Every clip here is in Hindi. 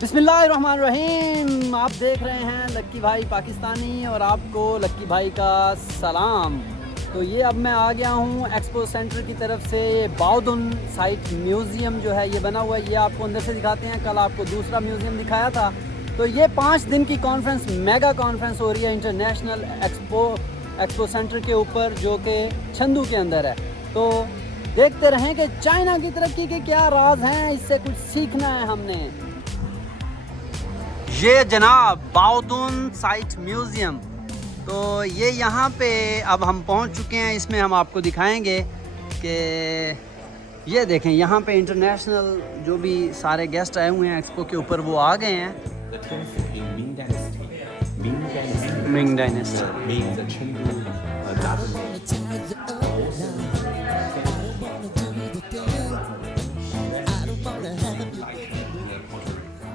बिस्मिल्लाहिर्रहमानिर्रहीम। आप देख रहे हैं लक्की भाई पाकिस्तानी और आपको लक्की भाई का सलाम। तो ये अब मैं आ गया हूँ एक्सपो सेंटर की तरफ से। ये बाउदुन साइट म्यूज़ियम जो है ये बना हुआ है, ये आपको अंदर से दिखाते हैं। कल आपको दूसरा म्यूज़ियम दिखाया था। तो ये 5 दिन की कॉन्फ्रेंस, मेगा कॉन्फ्रेंस हो रही है इंटरनेशनल एक्सपो सेंटर के ऊपर, जो कि चंदू के अंदर है। तो देखते रहें कि चाइना की तरक्की के क्या राज हैं, इससे कुछ सीखना है हमने। ये जनाब बाउदुन साइट म्यूज़ियम, तो ये यहाँ पे अब हम पहुँच चुके हैं। इसमें हम आपको दिखाएंगे कि ये देखें, यहाँ पे इंटरनेशनल जो भी सारे गेस्ट आए हुए हैं एक्सपो के ऊपर, वो आ गए हैं। Ming dynasty.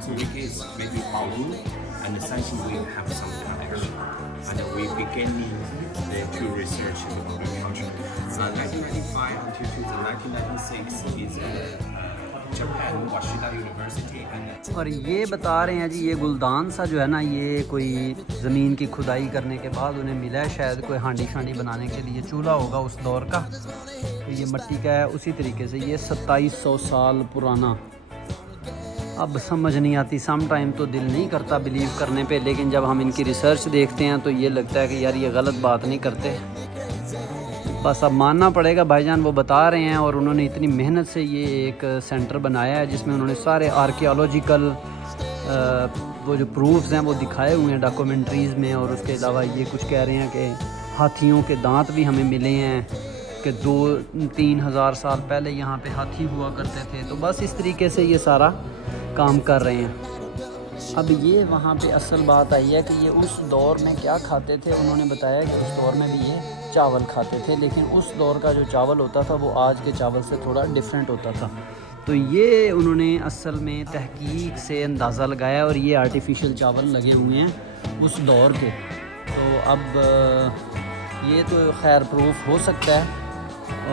So we is maybe Baodu, and essentially we have some characters, and we beginning to research about culture. So 1995 until 1996 is Japan Washita University, and और ये बता रहे हैं जी, ये गुलदान सा जो है ना, ये कोई ज़मीन की खुदाई करने के बाद उन्हें मिला है, शायद कोई हांडी शांडी बनाने के लिए चूल्हा होगा उस दौर का। तो ये मिट्टी का है उसी तरीके से। ये 2700 साल पुराना। अब समझ नहीं आती, सम टाइम तो दिल नहीं करता बिलीव करने पे, लेकिन जब हम इनकी रिसर्च देखते हैं तो ये लगता है कि यार ये गलत बात नहीं करते। बस अब मानना पड़ेगा, भाईजान वो बता रहे हैं। और उन्होंने इतनी मेहनत से ये एक सेंटर बनाया है जिसमें उन्होंने सारे आर्कियोलॉजिकल वो जो प्रूफ्स हैं वो दिखाए हुए हैं डॉक्यूमेंट्रीज़ में। और उसके अलावा ये कुछ कह रहे हैं कि हाथियों के दांत भी हमें मिले हैं, कि 2-3 हज़ार साल पहले यहाँ पे हाथी हुआ करते थे। तो बस इस तरीके से ये सारा काम कर रहे हैं। अब ये वहाँ पे असल बात आई है कि ये उस दौर में क्या खाते थे। उन्होंने बताया कि उस दौर में भी ये चावल खाते थे, लेकिन उस दौर का जो चावल होता था वो आज के चावल से थोड़ा डिफरेंट होता था। तो ये उन्होंने असल में तहकीक से अंदाज़ा लगाया, और ये आर्टिफिशियल चावल लगे हुए हैं उस दौर के। तो अब ये तो खैर प्रूफ हो सकता है,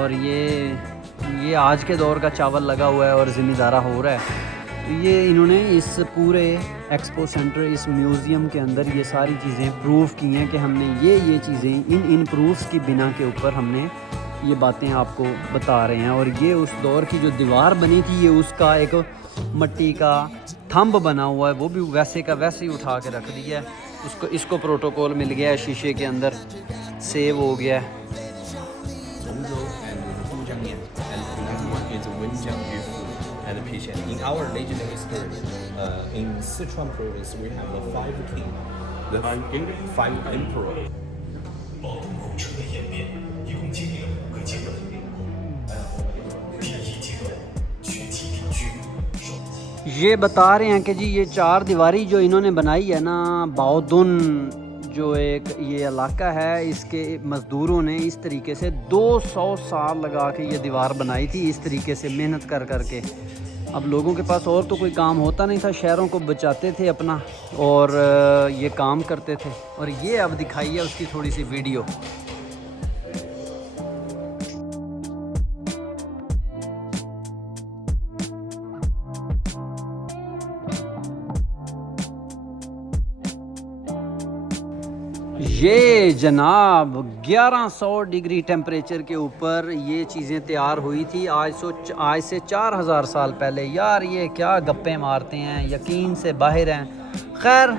और ये आज के दौर का चावल लगा हुआ है और ज़िम्मेदारा हो रहा है। तो ये इन्होंने इस पूरे एक्सपो सेंटर, इस म्यूज़ियम के अंदर ये सारी चीज़ें प्रूफ की हैं कि हमने ये चीज़ें इन प्रूफ्स की बिना के ऊपर हमने ये बातें आपको बता रहे हैं। और ये उस दौर की जो दीवार बनी थी, ये उसका एक मिट्टी का थंब बना हुआ है, वो भी वैसे का वैसे ही उठा के रख दिया है। इसको प्रोटोकॉल मिल गया है, शीशे के अंदर सेव हो गया है। and Pichen. In our legendary story, in Sichuan province, we have the 5 king, the 5 emperor. 暴动工程的演变一共经历了5个阶段。第一阶段，群起定居。 ये बता रहे हैं कि जी ये 4 दीवारी जो इन्होंने बनाई है ना, बाउदुन जो एक ये इलाका है, इसके मज़दूरों ने इस तरीके से 200 साल लगा के ये दीवार बनाई थी, इस तरीके से मेहनत कर करके। अब लोगों के पास और तो कोई काम होता नहीं था, शहरों को बचाते थे अपना, और ये काम करते थे। और ये अब दिखाई है उसकी थोड़ी सी वीडियो। ये जनाब 1100 डिग्री टेम्परेचर के ऊपर ये चीज़ें तैयार हुई थी आज से 4000 साल पहले। यार ये क्या गप्पे मारते हैं, यकीन से बाहर हैं। खैर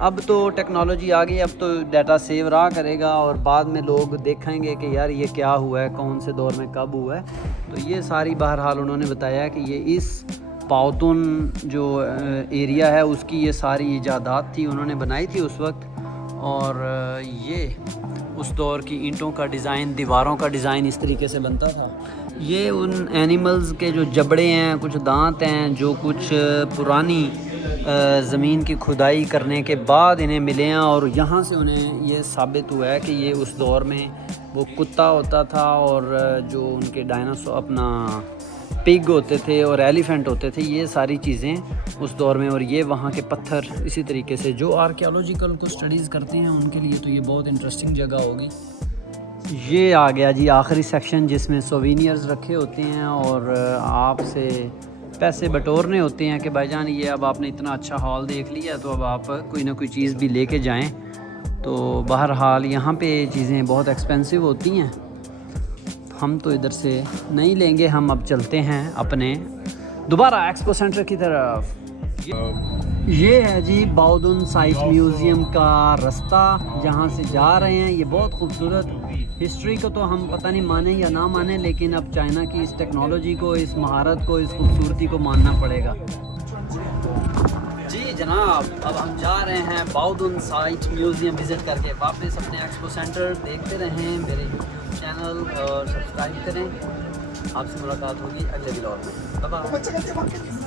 अब तो टेक्नोलॉजी आ गई, अब तो डाटा सेव रहा करेगा, और बाद में लोग देखेंगे कि यार ये क्या हुआ है, कौन से दौर में कब हुआ है। तो ये सारी बहरहाल उन्होंने बताया कि ये इस बाउदुन जो एरिया है उसकी ये सारी इजादात थी, उन्होंने बनाई थी उस वक्त। और ये उस दौर की ईंटों का डिज़ाइन, दीवारों का डिज़ाइन इस तरीके से बनता था। ये उन एनिमल्स के जो जबड़े हैं, कुछ दांत हैं, जो कुछ पुरानी ज़मीन की खुदाई करने के बाद इन्हें मिले हैं। और यहाँ से उन्हें ये साबित हुआ है कि ये उस दौर में वो कुत्ता होता था, और जो उनके डायनासोर अपना पिग होते थे और एलिफेंट होते थे, ये सारी चीज़ें उस दौर में। और ये वहाँ के पत्थर इसी तरीके से, जो आर्कियोलॉजिकल को स्टडीज़ करते हैं उनके लिए तो ये बहुत इंटरेस्टिंग जगह होगी। ये आ गया जी आखिरी सेक्शन जिसमें सोवेनियर्स रखे होते हैं, और आपसे पैसे बटोरने होते हैं कि भाईजान ये अब आपने इतना अच्छा हॉल देख लिया तो अब आप कोई ना कोई चीज़ भी लेके जाएं। तो बहरहाल यहाँ पे चीज़ें बहुत एक्सपेंसिव होती हैं, हम तो इधर से नहीं लेंगे। हम अब चलते हैं अपने दोबारा एक्सपो सेंटर की तरफ। ये है जी बाउदुन साइट म्यूज़ियम का रास्ता जहाँ से जा रहे हैं। ये बहुत खूबसूरत हिस्ट्री को तो हम पता नहीं माने या ना माने, लेकिन अब चाइना की इस टेक्नोलॉजी को, इस महारत को, इस खूबसूरती को मानना पड़ेगा। जी जनाब, अब हम जा रहे हैं बाउदुन साइट म्यूज़ियम विज़िट करके वापस अपने एक्सपो सेंटर। देखते रहें मेरे यूट्यूब चैनल और सब्सक्राइब करें। आपसे मुलाकात होगी अगले व्लॉग में। Bye bye.